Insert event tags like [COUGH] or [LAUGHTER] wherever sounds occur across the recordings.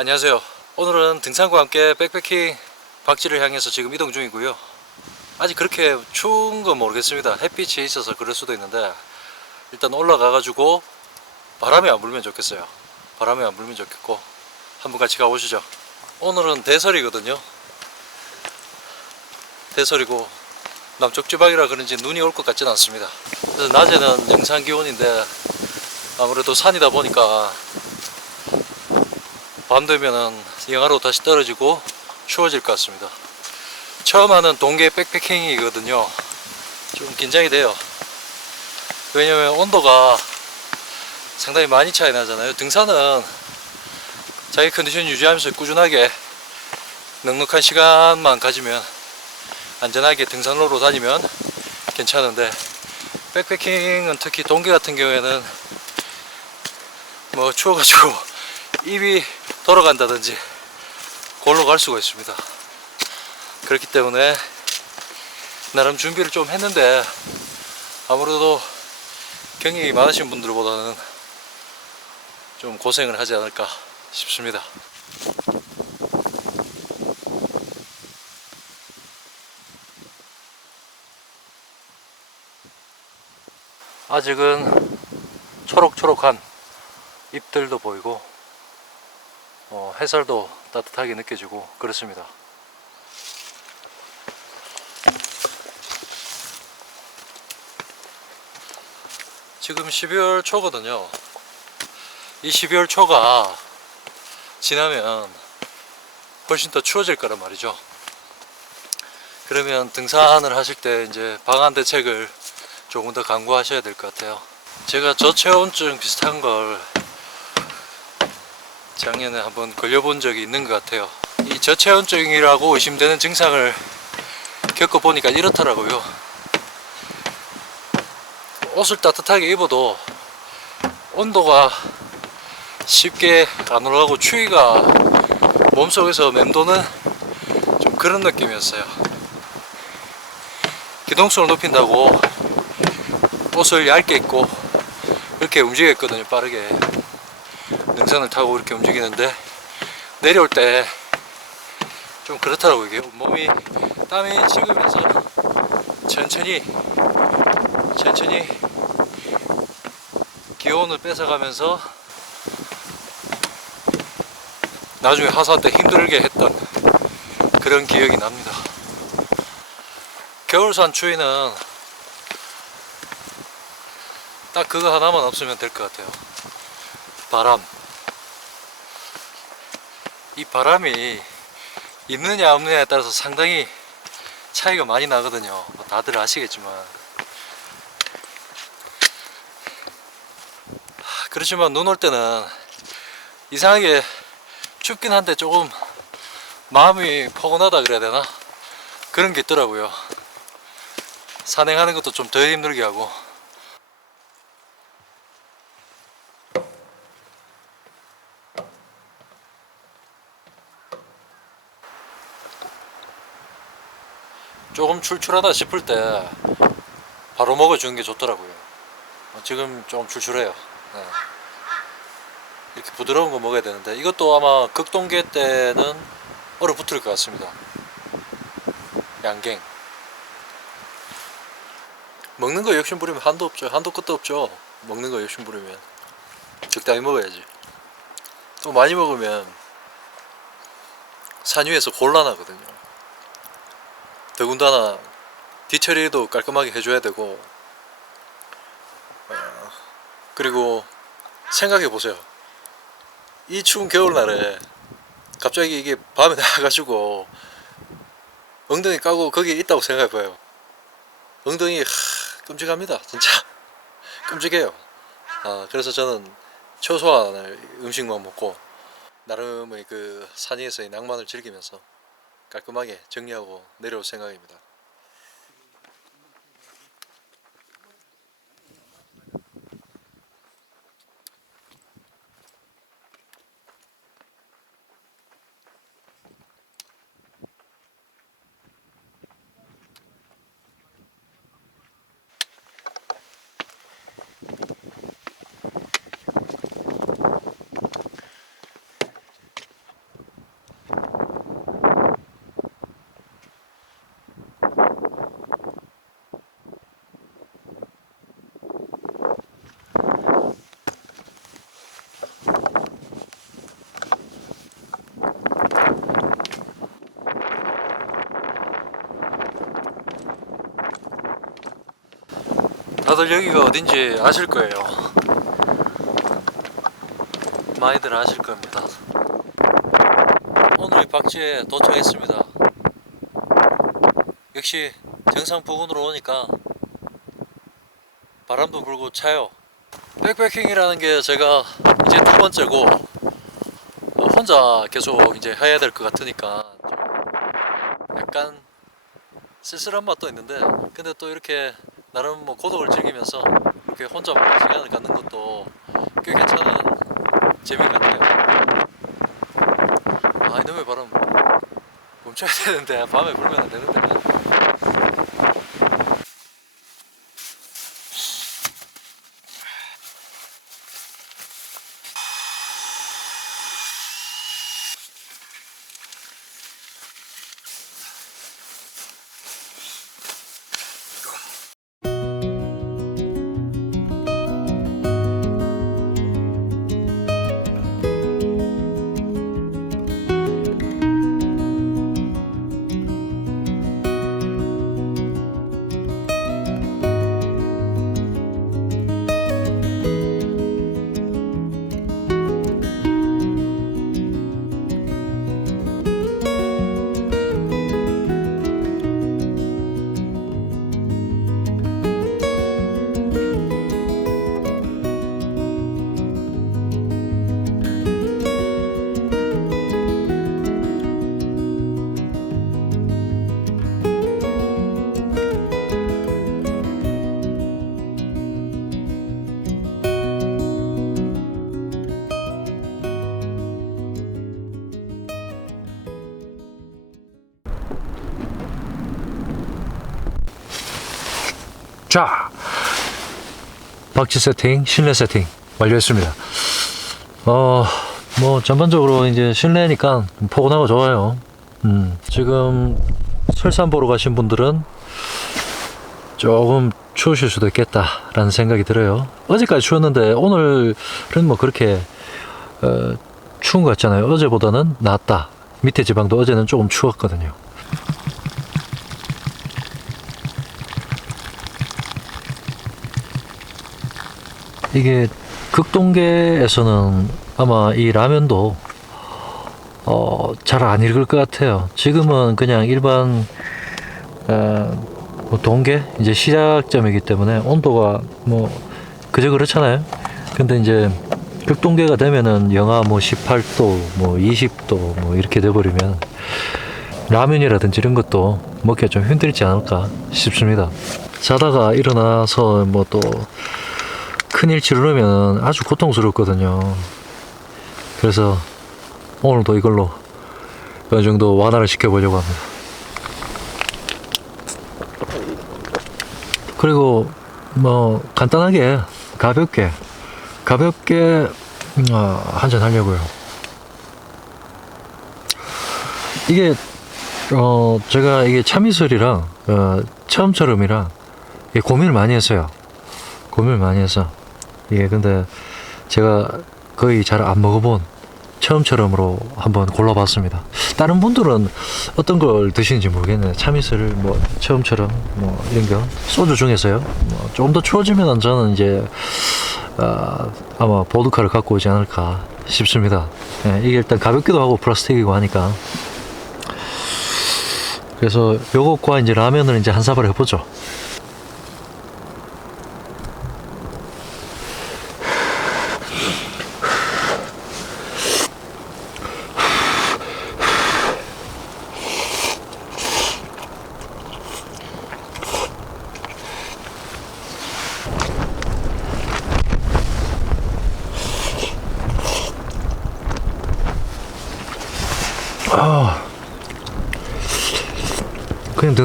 안녕하세요. 오늘은 등산과 함께 백패킹 박지를 향해서 지금 이동 중이고요. 아직 그렇게 추운 건 모르겠습니다. 햇빛이 있어서 그럴 수도 있는데 일단 올라가 가지고 바람이 안 불면 좋겠어요. 바람이 안 불면 좋겠고 한번 같이 가보시죠. 오늘은 대설이거든요. 대설이고 남쪽 지방이라 그런지 눈이 올 것 같지는 않습니다. 그래서 낮에는 영상 기온인데 아무래도 산이다 보니까 밤 되면은 영하로 다시 떨어지고 추워질 것 같습니다. 처음 하는 동계 백패킹이거든요. 좀 긴장이 돼요. 왜냐면 온도가 상당히 많이 차이 나잖아요. 등산은 자기 컨디션 유지하면서 꾸준하게 넉넉한 시간만 가지면 안전하게 등산로로 다니면 괜찮은데 백패킹은 특히 동계 같은 경우에는 뭐 추워가지고 입이 돌아간다든지 골로 갈 수가 있습니다. 그렇기 때문에 나름 준비를 좀 했는데 아무래도 경력이 많으신 분들보다는 좀 고생을 하지 않을까 싶습니다. 아직은 초록초록한 잎들도 보이고 어, 햇살도 따뜻하게 느껴지고 그렇습니다. 지금 12월 초거든요. 이 12월 초가 지나면 훨씬 더 추워질 거란 말이죠. 그러면 등산을 하실 때 이제 방한 대책을 조금 더 강구하셔야 될 것 같아요. 제가 저체온증 비슷한 걸 작년에 한번 걸려본 적이 있는 것 같아요. 이 저체온증이라고 의심되는 증상을 겪어보니까 이렇더라고요. 옷을 따뜻하게 입어도 온도가 쉽게 안 올라가고 추위가 몸속에서 맴도는 좀 그런 느낌이었어요. 기동성을 높인다고 옷을 얇게 입고 이렇게 움직였거든요, 빠르게. 능선을 타고 이렇게 움직이는데 내려올 때 좀 그렇더라고요. 이게 몸이 땀이 식으면서 천천히 천천히 기온을 뺏어가면서 나중에 하산 때 힘들게 했던 그런 기억이 납니다. 겨울산 추위는 딱 그거 하나만 없으면 될 것 같아요. 바람 이 바람이 있느냐 없느냐에 따라서 상당히 차이가 많이 나거든요. 뭐 다들 아시겠지만. 하, 그렇지만 눈 올 때는 이상하게 춥긴 한데 조금 마음이 포근하다 그래야 되나? 그런 게 있더라고요. 산행하는 것도 좀 더 힘들게 하고. 조금 출출하다 싶을 때 바로 먹어주는 게 좋더라고요. 어, 지금 좀 출출해요. 네. 이렇게 부드러운 거 먹어야 되는데 이것도 아마 극동계 때는 얼어붙을 것 같습니다. 양갱. 먹는 거 욕심 부리면 한도 없죠. 한도 끝도 없죠. 먹는 거 욕심 부리면 적당히 먹어야지. 또 많이 먹으면 산 위에서 곤란하거든요. 더군다나 뒤처리도 깔끔하게 해줘야 되고 어, 그리고 생각해 보세요. 이 추운 겨울날에 갑자기 이게 밤에 [LAUGHS] 나가가지고 엉덩이 까고 거기에 있다고 생각해 봐요. 엉덩이 하, 끔찍합니다. 진짜. [LAUGHS] 끔찍해요. 아, 그래서 저는 최소한의 음식만 먹고 나름의 그 산에서의 낭만을 즐기면서 깔끔하게 정리하고 내려올 생각입니다. 다들 여기가 어딘지 아실 거예요. 많이들 아실 겁니다. 오늘 이 박지에 도착했습니다. 역시 정상 부근으로 오니까 바람도 불고 차요. 백패킹이라는 게 제가 이제 두 번째고 어, 혼자 계속 이제 해야 될 것 같으니까 좀 약간 쓸쓸한 맛도 있는데 근데 또 이렇게 나름 뭐 고독을 즐기면서 이렇게 혼자 시간을 갖는 것도 꽤 괜찮은 재미 같아요. 아 이놈의 바람 멈춰야 되는데 밤에 불면 안 되는데. 박지 세팅, 실내 세팅 완료했습니다. 어, 뭐 전반적으로 이제 실내니까 포근하고 좋아요. 음, 지금 설산 보러 가신 분들은 조금 추우실 수도 있겠다라는 생각이 들어요. 어제까지 추웠는데 오늘은 뭐 그렇게 어, 추운 것 같잖아요. 어제보다는 낫다. 밑에 지방도 어제는 조금 추웠거든요. 이게 극동계에서는 아마 이 라면도 어, 잘 안 읽을 것 같아요. 지금은 그냥 일반 어, 뭐 동계 이제 시작점이기 때문에 온도가 뭐 그저 그렇잖아요. 근데 이제 극동계가 되면은 영하 뭐 18도, 뭐 20도 뭐 이렇게 돼버리면 라면이라든지 이런 것도 먹기가 좀 힘들지 않을까 싶습니다. 자다가 일어나서 뭐또 큰일 치르려면 아주 고통스럽거든요. 그래서 오늘도 이걸로 어느 정도 완화를 시켜보려고 합니다. 그리고 뭐 간단하게 가볍게 가볍게 어, 한잔 하려고요. 이게 어 제가 이게 참이슬이랑 어, 처음처럼이랑 고민을 많이 했어요. 고민을 많이 해서 예 근데 제가 거의 잘 안 먹어본 처음처럼으로 한번 골라봤습니다. 다른 분들은 어떤 걸 드시는지 모르겠네요. 참이슬을 뭐 처음처럼 뭐 이런 거 소주 중에서요. 뭐 조금 더 추워지면 저는 이제 아, 아마 보드카를 갖고 오지 않을까 싶습니다. 예, 이게 일단 가볍기도 하고 플라스틱이고 하니까 그래서 요것과 이제 라면을 이제 한 사발 해보죠.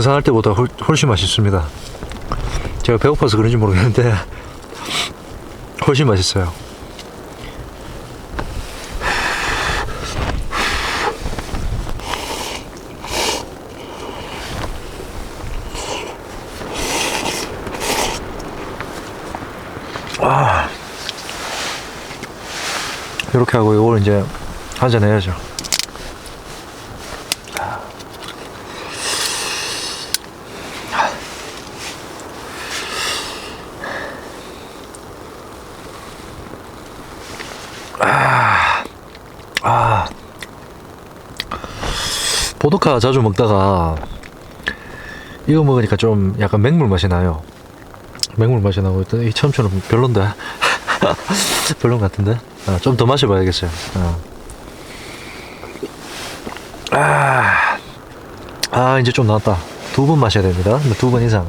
등산할 때보다 훨, 훨씬 맛있습니다. 제가 배고파서 그런지 모르겠는데 [LAUGHS] 훨씬 맛있어요. 아, 이렇게 하고 이걸 이제 한잔 해야죠. 보드카 자주 먹다가 이거 먹으니까 좀 약간 맹물 맛이 나요. 맹물 맛이 나고 일단 이 처음처럼 별론데 [LAUGHS] 별론 같은데 아, 좀 더 마셔봐야겠어요. 어. 아, 아 이제 좀 나왔다. 두 번 마셔야 됩니다. 두 번 이상.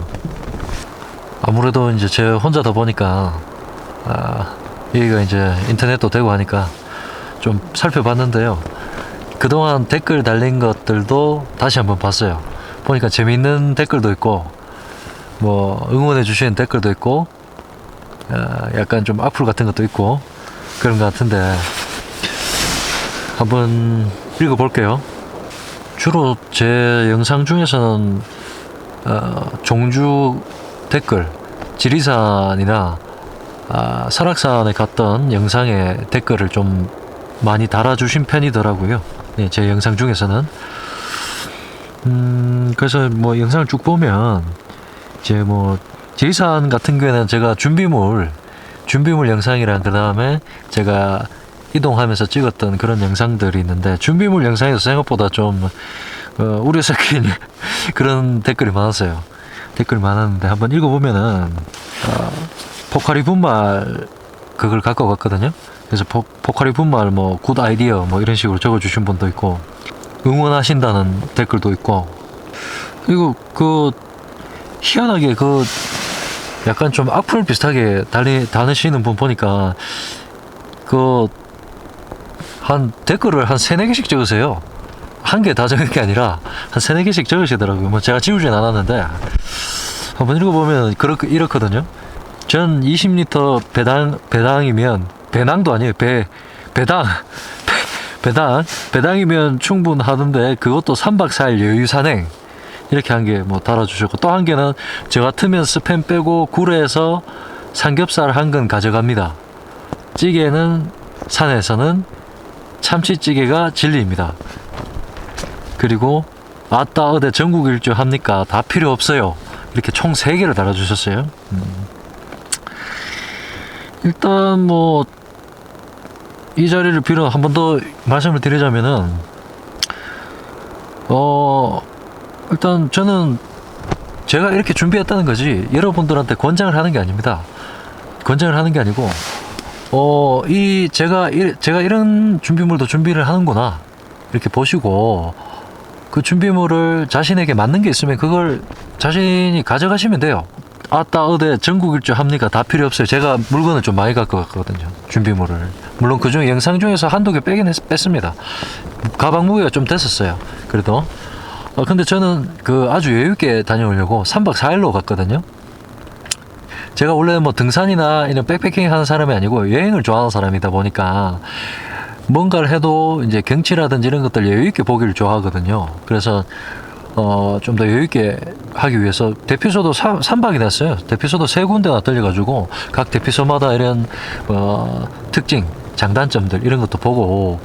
아무래도 이제 제 혼자 다 보니까 아, 여기가 이제 인터넷도 되고 하니까 좀 살펴봤는데요. 그동안 댓글 달린 것들도 다시 한번 봤어요. 보니까 재미있는 댓글도 있고, 뭐, 응원해 주시는 댓글도 있고, 아, 약간 좀 악플 같은 것도 있고, 그런 것 같은데, 한번 읽어볼게요. 주로 제 영상 중에서는, 어, 종주 댓글, 지리산이나, 아, 설악산에 갔던 영상에 댓글을 좀 많이 달아주신 편이더라고요. 네, 제 영상 중에서는. 음, 그래서 뭐 영상을 쭉 보면, 이제 뭐, 지리산 같은 경우에는 제가 준비물, 준비물 영상이랑 그 다음에 제가 이동하면서 찍었던 그런 영상들이 있는데, 준비물 영상에서 생각보다 좀, 어, 우려 섞인 [LAUGHS] 그런 댓글이 많았어요. 댓글이 많았는데, 한번 읽어보면은, 어, 포카리 분말 그걸 갖고 갔거든요. 그래서 포, 포카리 분말 뭐 굿 아이디어 뭐 이런 식으로 적어주신 분도 있고 응원하신다는 댓글도 있고 그리고 그 희한하게 그 약간 좀 악플 비슷하게 달리 다니시는 분 보니까 그 한 댓글을 한 세네 개씩 적으세요. 한 개 다 적은 게 아니라 한 세네 개씩 적으시더라고요. 뭐 제가 지우진 않았는데 한번 읽어보면 그렇게 이렇거든요. 전 20리터 배당 배당이면 배낭도 아니에요. 배 배당 배, [LAUGHS] 배당 배당이면 충분하던데 그것도 3박 4일 여유 산행 이렇게 한 개 뭐 달아주셨고 또 한 개는 저 같으면 스팸 빼고 굴에서 삼겹살 한 근 가져갑니다. 찌개는 산에서는 참치찌개가 진리입니다. 그리고 아따 어디 전국 일주 합니까? 다 필요 없어요. 이렇게 총 3개를 달아주셨어요. 음. 일단 뭐 이 자리를 빌어 한 번 더 말씀을 드리자면은 어 일단 저는 제가 이렇게 준비했다는 거지 여러분들한테 권장을 하는 게 아닙니다. 권장을 하는 게 아니고 어 이 제가 이, 제가 이런 준비물도 준비를 하는구나 이렇게 보시고 그 준비물을 자신에게 맞는 게 있으면 그걸 자신이 가져가시면 돼요. 아따 어디 전국 일주 합니까? 다 필요 없어요. 제가 물건을 좀 많이 갖고 갔거든요. 준비물을. 물론 그중 영상 중에서 한두 개 빼긴 했, 뺐습니다. 가방 무게가 좀 됐었어요. 그래도. 어, 근데 저는 그 아주 여유있게 다녀오려고 3박 4일로 갔거든요. 제가 원래 뭐 등산이나 이런 백패킹 하는 사람이 아니고 여행을 좋아하는 사람이다 보니까 뭔가를 해도 이제 경치라든지 이런 것들 여유있게 보기를 좋아하거든요. 그래서 어, 좀 더 여유있게 하기 위해서 대피소도 사, 3박이 됐어요. 대피소도 세 군데나 떨려가지고 각 대피소마다 이런 어, 특징, 장단점들 이런 것도 보고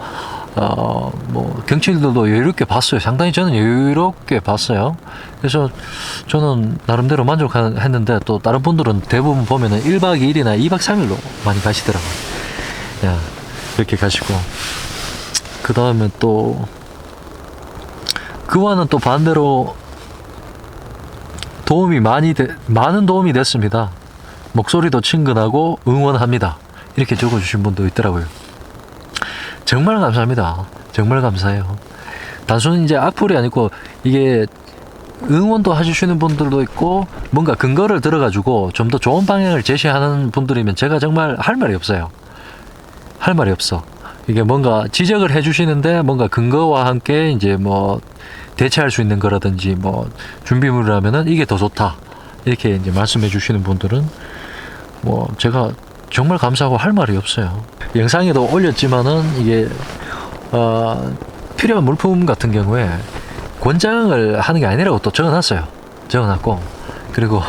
어, 뭐 경치들도 여유롭게 봤어요. 상당히 저는 여유롭게 봤어요. 그래서 저는 나름대로 만족했는데 또 다른 분들은 대부분 보면은 1박 2일이나 2박 3일로 많이 가시더라고요. 야, 이렇게 가시고 그 다음에 또 그와는 또 반대로 도움이 많이 되, 많은 도움이 됐습니다. 목소리도 친근하고 응원합니다. 이렇게 적어주신 분도 있더라고요. 정말 감사합니다. 정말 감사해요. 단순히 이제 악플이 아니고 이게 응원도 해주시는 분들도 있고 뭔가 근거를 들어가지고 좀 더 좋은 방향을 제시하는 분들이면 제가 정말 할 말이 없어요. 할 말이 없어. 이게 뭔가 지적을 해주시는데 뭔가 근거와 함께 이제 뭐 대체할 수 있는 거라든지 뭐 준비물이라면은 이게 더 좋다 이렇게 이제 말씀해 주시는 분들은 뭐 제가 정말 감사하고 할 말이 없어요. 영상에도 올렸지만은 이게 어 필요한 물품 같은 경우에 권장을 하는 게 아니라고 또 적어놨어요. 적어놨고 그리고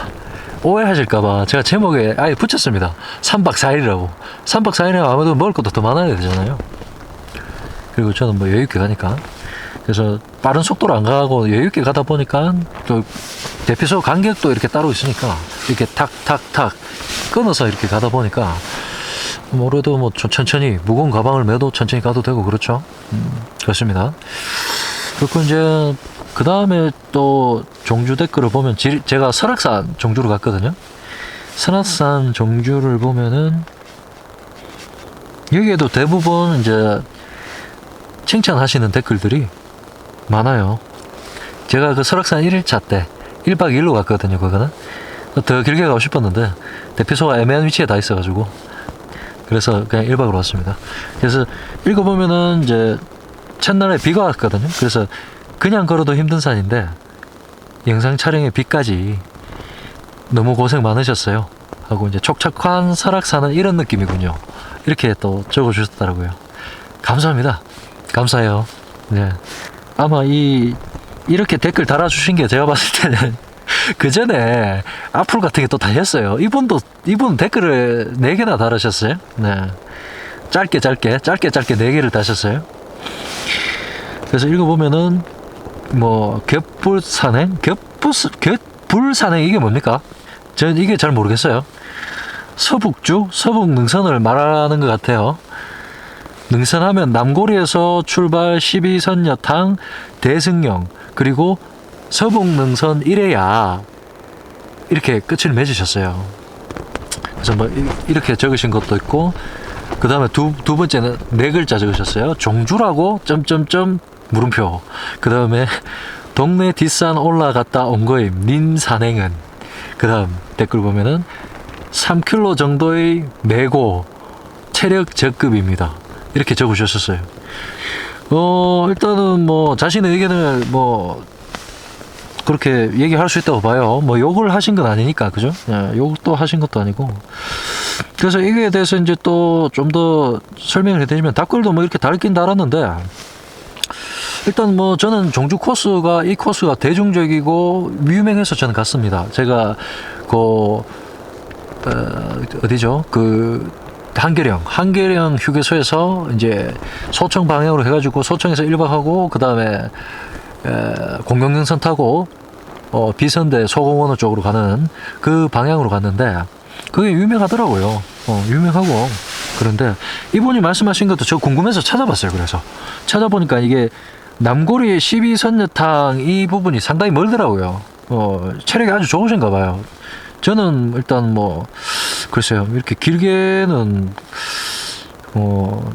오해하실까봐 제가 제목에 아예 붙였습니다. 3박 4일이라고. 3박 4일이면 아무래도 먹을 것도 더 많아야 되잖아요. 그리고 저는 뭐 여유있게 가니까. 그래서 빠른 속도로 안 가고 여유 있게 가다 보니까 또 대피소 간격도 이렇게 따로 있으니까 이렇게 탁탁탁 끊어서 이렇게 가다 보니까 뭐래도 뭐 천천히 무거운 가방을 메도 천천히 가도 되고 그렇죠. 음, 그렇습니다. 그리고 이제 그 다음에 또 종주 댓글을 보면 지- 제가 설악산 종주로 갔거든요. 설악산 종주를 보면은 여기에도 대부분 이제 칭찬하시는 댓글들이 많아요. 제가 그 설악산 1일차 때 1박 2일로 갔거든요, 그거는. 더 길게 가고 싶었는데 대피소가 애매한 위치에 다 있어가지고 그래서 그냥 1박으로 왔습니다. 그래서 읽어보면은 이제 첫날에 비가 왔거든요. 그래서 그냥 걸어도 힘든 산인데 영상 촬영에 비까지 너무 고생 많으셨어요. 하고 이제 촉촉한 설악산은 이런 느낌이군요. 이렇게 또 적어주셨더라고요. 감사합니다. 감사해요. 네. 아마 이 이렇게 댓글 달아주신 게 제가 봤을 때는 [LAUGHS] 그 전에 앞으로 같은 게또 달렸어요. 이분도 이분 댓글을 네 개나 달으셨어요. 네. 짧게 짧게 짧게 짧게 네 개를 다셨어요. 그래서 읽어보면은 뭐 겹불 산행, 겹불 겹불 산행 이게 뭡니까? 저는 이게 잘 모르겠어요. 서북주, 서북 능선을 말하는 것 같아요. 능선하면 남고리에서 출발 12선 여탕 대승령 그리고 서북 능선 1회야 이렇게 끝을 맺으셨어요. 그래서 뭐 이- 이렇게 적으신 것도 있고 그 다음에 두, 두 번째는 네 글자 적으셨어요. 종주라고 점점점 물음표. 그 다음에 동네 뒷산 올라갔다 온 거임. 닌 산행은. 그 다음 댓글 보면은 3km 정도의 내고 체력 적급입니다. 이렇게 적으셨었어요. 어, 일단은 뭐 자신의 의견을 뭐 그렇게 얘기할 수 있다고 봐요. 뭐 욕을 하신 건 아니니까, 그죠? 예, 욕도 하신 것도 아니고. 그래서 이거에 대해서 이제 또 좀 더 설명을 해드리면 댓글도 뭐 이렇게 달긴 달았는데 일단 뭐 저는 종주 코스가 이 코스가 대중적이고 유명해서 저는 갔습니다. 제가 그 어, 어디죠? 그 한계령 한계령 휴게소에서 이제 소청 방향으로 해가지고 소청에서 1박하고 그 다음에 공경능선 타고 어, 비선대 소공원호 쪽으로 가는 그 방향으로 갔는데 그게 유명하더라고요. 어, 유명하고 그런데 이분이 말씀하신 것도 저 궁금해서 찾아봤어요. 그래서 찾아보니까 이게 남고리 12선여탕 이 부분이 상당히 멀더라고요. 어, 체력이 아주 좋으신가 봐요. 저는 일단 뭐 글쎄요. 이렇게 길게는 어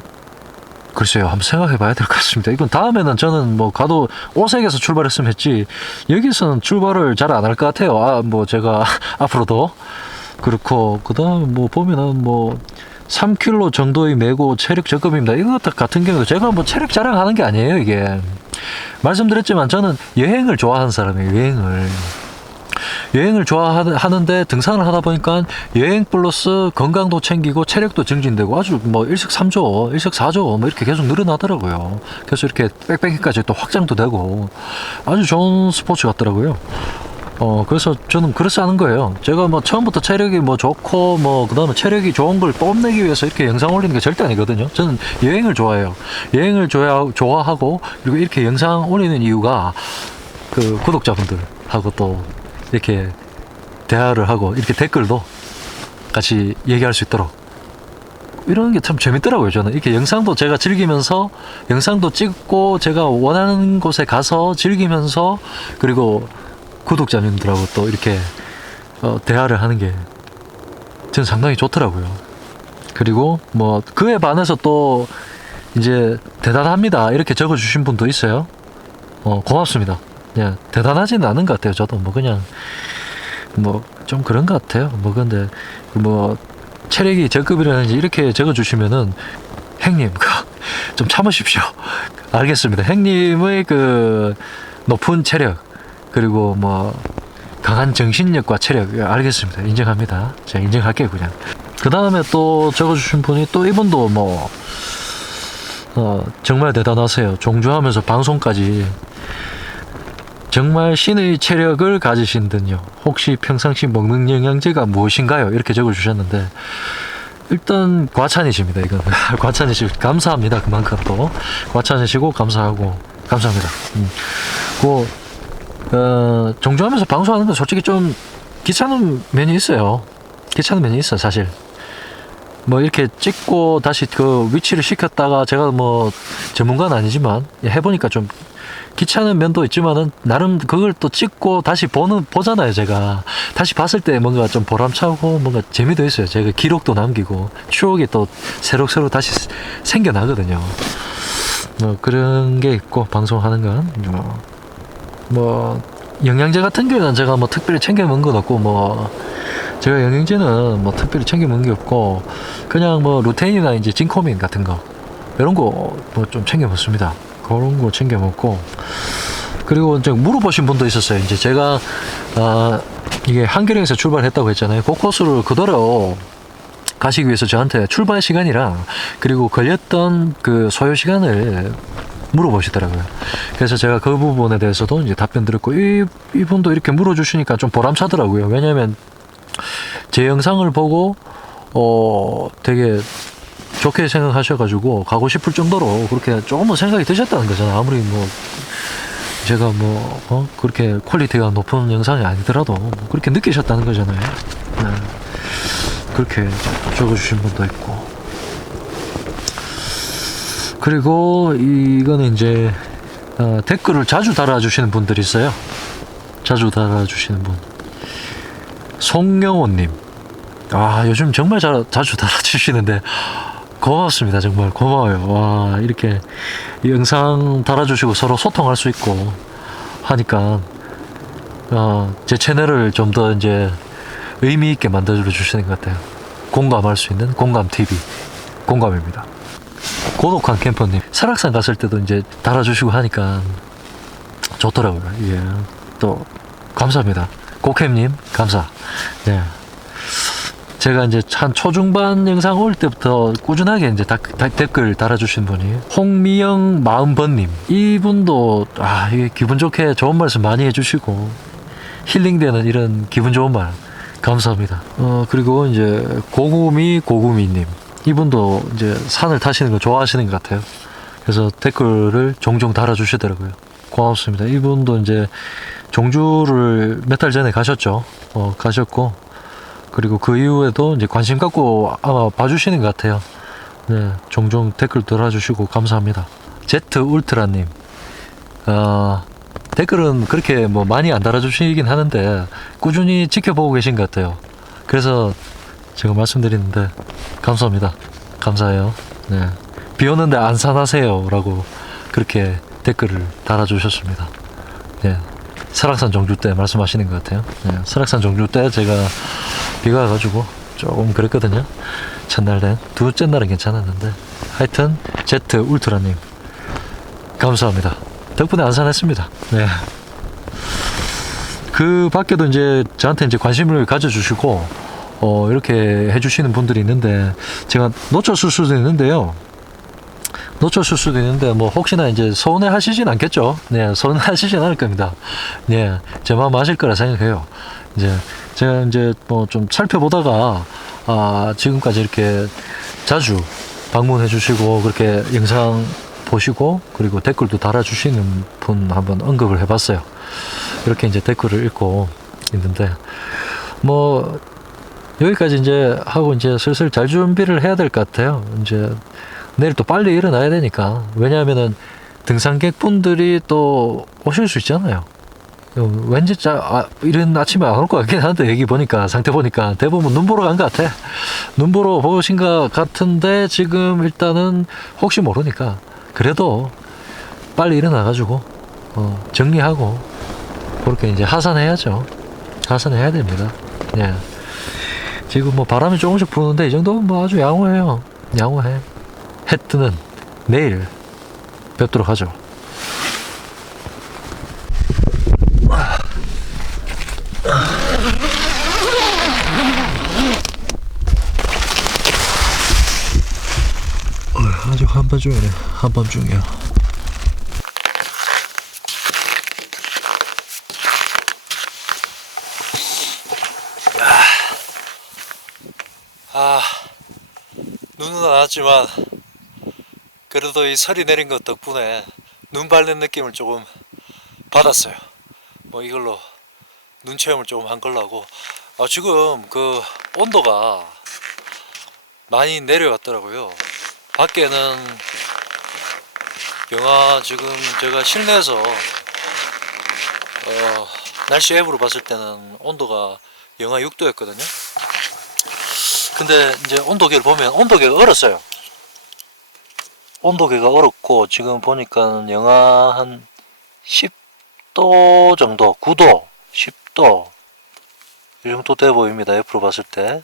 글쎄요. 한번 생각해 봐야 될 것 같습니다. 이건 다음에는 저는 뭐 가도 오색에서 출발했으면 했지 여기서는 출발을 잘 안 할 것 같아요. 아 뭐 제가 [LAUGHS] 앞으로도 그렇고 그 다음 뭐 보면은 뭐 3kg 정도의 메고 체력 적금입니다. 이거 같은 경우 제가 뭐 체력 자랑하는 게 아니에요 이게. 말씀드렸지만 저는 여행을 좋아하는 사람이에요 여행을 여행을 좋아하는데 등산을 하다 보니까 여행 플러스 건강도 챙기고 체력도 증진되고 아주 뭐 일석삼조, 일석사조 뭐 이렇게 계속 늘어나더라고요. 그래서 이렇게 빽빽이까지 또 확장도 되고 아주 좋은 스포츠 같더라고요. 어 그래서 저는 그래서 하는 거예요. 제가 뭐 처음부터 체력이 뭐 좋고 뭐 그다음에 체력이 좋은 걸 뽐내기 위해서 이렇게 영상 올리는 게 절대 아니거든요. 저는 여행을 좋아해요. 여행을 좋아 좋아하고 그리고 이렇게 영상 올리는 이유가 그 구독자분들하고 또 이렇게 대화를 하고 이렇게 댓글도 같이 얘기할 수 있도록. 이런 게 참 재밌더라고요 저는. 이렇게 영상도 제가 즐기면서 영상도 찍고 제가 원하는 곳에 가서 즐기면서 그리고 구독자님들하고 또 이렇게 어, 대화를 하는 게 저는 상당히 좋더라고요. 그리고 뭐 그에 반해서 또 이제 대단합니다. 이렇게 적어주신 분도 있어요. 어, 고맙습니다 그냥 대단하지는 않은 것 같아요. 저도 뭐 그냥 뭐 좀 그런 것 같아요. 뭐 근데 뭐 체력이 적급이라든지 이렇게 적어주시면은 형님 [LAUGHS] 좀 참으십시오. 알겠습니다. 형님의 그 높은 체력 그리고 뭐 강한 정신력과 체력 알겠습니다. 인정합니다. 제가 인정할게요 그냥. 그 다음에 또 적어주신 분이 또 이분도 뭐 어, 정말 대단하세요. 종주하면서 방송까지 정말 신의 체력을 가지신 듯요. 혹시 평상시 먹는 영양제가 무엇인가요? 이렇게 적어주셨는데 일단 과찬이십니다. 이건 [LAUGHS] 과찬이시 감사합니다. 그만큼 또 과찬이시고 감사하고 감사합니다. 음. 그 어, 종주하면서 방송하는 건 솔직히 좀 귀찮은 면이 있어요. 귀찮은 면이 있어 요 사실. 뭐 이렇게 찍고 다시 그 위치를 시켰다가 제가 뭐 전문가는 아니지만 해보니까 좀 귀찮은 면도 있지만은 나름 그걸 또 찍고 다시 보는 보잖아요 제가. 다시 봤을 때 뭔가 좀 보람차고 뭔가 재미도 있어요. 제가 기록도 남기고 추억이 또 새록새록 다시 생겨나거든요. 뭐 그런 게 있고 방송하는 건 뭐, 뭐 영양제 같은 경우는 제가 뭐 특별히 챙겨 먹은 건 없고 뭐 제가 영양제는 뭐 특별히 챙겨 먹은 게 없고 그냥 뭐 루테인이나 이제 진코민 같은 거 이런 거 뭐 좀 챙겨 먹습니다. 그런 거 챙겨 먹고 그리고 이제 물어보신 분도 있었어요. 이제 제가 아 이게 한겨레에서 출발했다고 했잖아요. 그 코스를 그대로 가시기 위해서 저한테 출발 시간이랑 그리고 걸렸던 그 소요 시간을 물어보시더라고요. 그래서 제가 그 부분에 대해서도 이제 답변 드렸고 이 이분도 이렇게 물어주시니까 좀 보람차더라고요. 왜냐하면 제 영상을 보고 어 되게 좋게 생각하셔가지고 가고 싶을 정도로 그렇게 조금은 생각이 드셨다는 거잖아요. 아무리 뭐 제가 뭐 어? 그렇게 퀄리티가 높은 영상이 아니더라도 뭐 그렇게 느끼셨다는 거잖아요. 네. 그렇게 적어주신 분도 있고 그리고 이거는 이제 어, 댓글을 자주 달아주시는 분들이 있어요. 자주 달아주시는 분. 송영호님. 아, 요즘 정말 자, 자주 달아주시는데, 고맙습니다. 정말 고마워요. 와, 이렇게 영상 달아주시고 서로 소통할 수 있고 하니까, 어, 제 채널을 좀 더 이제 의미 있게 만들어 주시는 것 같아요. 공감할 수 있는 공감TV. 공감입니다. 고독한 캠퍼님. 설악산 갔을 때도 이제 달아주시고 하니까 좋더라고요. 예. 또, 감사합니다. 고캠님, 감사. 네. 제가 이제 한 초중반 영상 올 때부터 꾸준하게 이제 다, 다- 댓글 달아주신 분이 홍미영 마음번님 이분도 아 이게 기분 좋게 좋은 말씀 많이 해주시고 힐링되는 이런 기분 좋은 말 감사합니다. 어 그리고 이제 고구미 고구미님 이분도 이제 산을 타시는 거 좋아하시는 것 같아요. 그래서 댓글을 종종 달아주시더라고요. 고맙습니다. 이분도 이제 종주를 몇 달 전에 가셨죠. 어, 가셨고 그리고 그 이후에도 이제 관심 갖고 아마 봐주시는 것 같아요. 네, 종종 댓글 달아주시고 감사합니다. 제트 울트라님, 어, 댓글은 그렇게 뭐 많이 안 달아주시긴 하는데 꾸준히 지켜보고 계신 것 같아요. 그래서 제가 말씀드리는데 감사합니다. 감사해요. 네, 비 오는데 안 산하세요라고 그렇게 댓글을 달아주셨습니다. 네, 설악산 정주 때 말씀하시는 것 같아요. 네, 설악산 정주 때 제가 비가 와가지고 조금 그랬거든요. 첫날 된 둘째 날은 괜찮았는데 하여튼 제트 울트라님 감사합니다. 덕분에 안산했습니다. 네. 그 밖에도 이제 저한테 이제 관심을 가져주시고 어 이렇게 해주시는 분들이 있는데 제가 놓쳤을 수도 있는데요. 놓쳤을 수도 있는데 뭐 혹시나 이제 서운해 하시진 않겠죠. 네, 서운해 하시진 않을 겁니다. 네, 제 마음 아실 거라 생각해요. 이제 제가 이제 뭐 좀 살펴보다가 아 지금까지 이렇게 자주 방문해 주시고 그렇게 영상 보시고 그리고 댓글도 달아주시는 분 한번 언급을 해봤어요. 이렇게 이제 댓글을 읽고 있는데 뭐 여기까지 이제 하고 이제 슬슬 잘 준비를 해야 될 것 같아요. 이제 내일 또 빨리 일어나야 되니까 왜냐하면은 등산객 분들이 또 오실 수 있잖아요. 어, 왠지 짜, 아, 이런 아침에 안 올 것 같긴 한데 여기 보니까 상태 보니까 대부분 눈 보러 간 것 같아. 눈 보러 보신 것 같은데 지금 일단은 혹시 모르니까 그래도 빨리 일어나가지고 어, 정리하고 그렇게 이제 하산해야죠. 하산해야 됩니다. 예. 지금 뭐 바람이 조금씩 부는데 이 정도면 뭐 아주 양호해요. 양호해. 해 뜨는 내일 뵙도록 하죠. 아주 한밤중이네 한밤중이야. 아 눈은 안 왔지만 그래도 이 설이 내린 것 덕분에 눈 밟는 느낌을 조금 받았어요. 뭐 이걸로 눈 체험을 조금 한 걸로 하고. 아, 지금 그 온도가 많이 내려갔더라고요 밖에는 영하 지금 제가 실내에서 어, 날씨 앱으로 봤을 때는 온도가 영하 6도였거든요. 근데 이제 온도계를 보면 온도계가 얼었어요. 온도계가 얼었고 지금 보니까 영하 한 10도 정도, 9도, 10도 이 정도 돼 보입니다. F로 봤을 때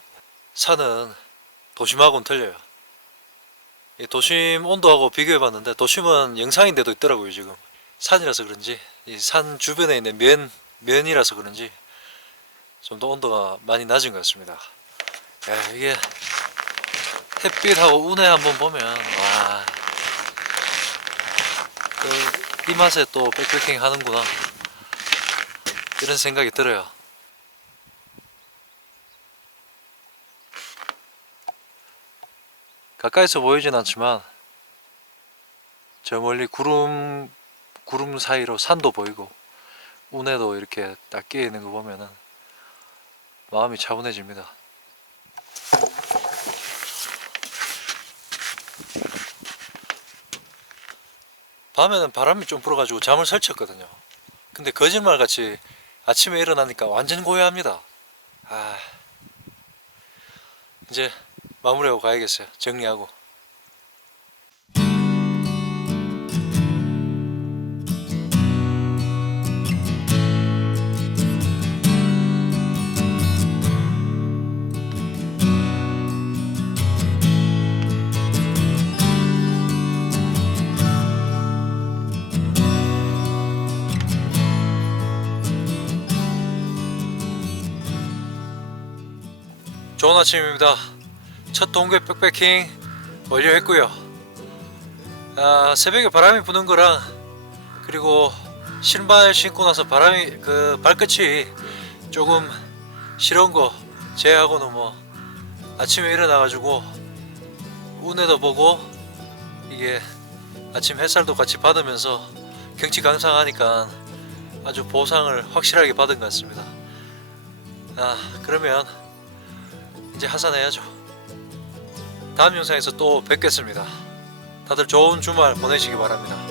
산은 도심하고는 틀려요. 이 도심 온도하고 비교해 봤는데 도심은 영상인데도 있더라고요 지금 산이라서 그런지 이산 주변에 있는 면 면이라서 그런지 좀 더 온도가 많이 낮은 것 같습니다. 야, 이게 햇빛하고 운해 한번 보면 와. 그 이 맛에 또 백패킹 하는구나 이런 생각이 들어요. 가까이서 보이진 않지만 저 멀리 구름 구름 사이로 산도 보이고 운해도 이렇게 딱 끼어 있는 거 보면은 마음이 차분해집니다. 밤에는 바람이 좀 불어가지고 잠을 설쳤거든요. 근데 거짓말 같이 아침에 일어나니까 완전 고요합니다. 아 이제 마무리하고 가야겠어요. 정리하고. 좋은 아침입니다. 첫 동계 백패킹 완료했고요. 아, 새벽에 바람이 부는 거랑 그리고 신발 신고 나서 바람이 그 발끝이 조금 시려운 거 제외하고는 뭐 아침에 일어나가지고 운해도 보고 이게 아침 햇살도 같이 받으면서 경치 감상하니까 아주 보상을 확실하게 받은 것 같습니다. 아 그러면 이제 하산해야죠. 다음 영상에서 또 뵙겠습니다. 다들 좋은 주말 보내시기 바랍니다.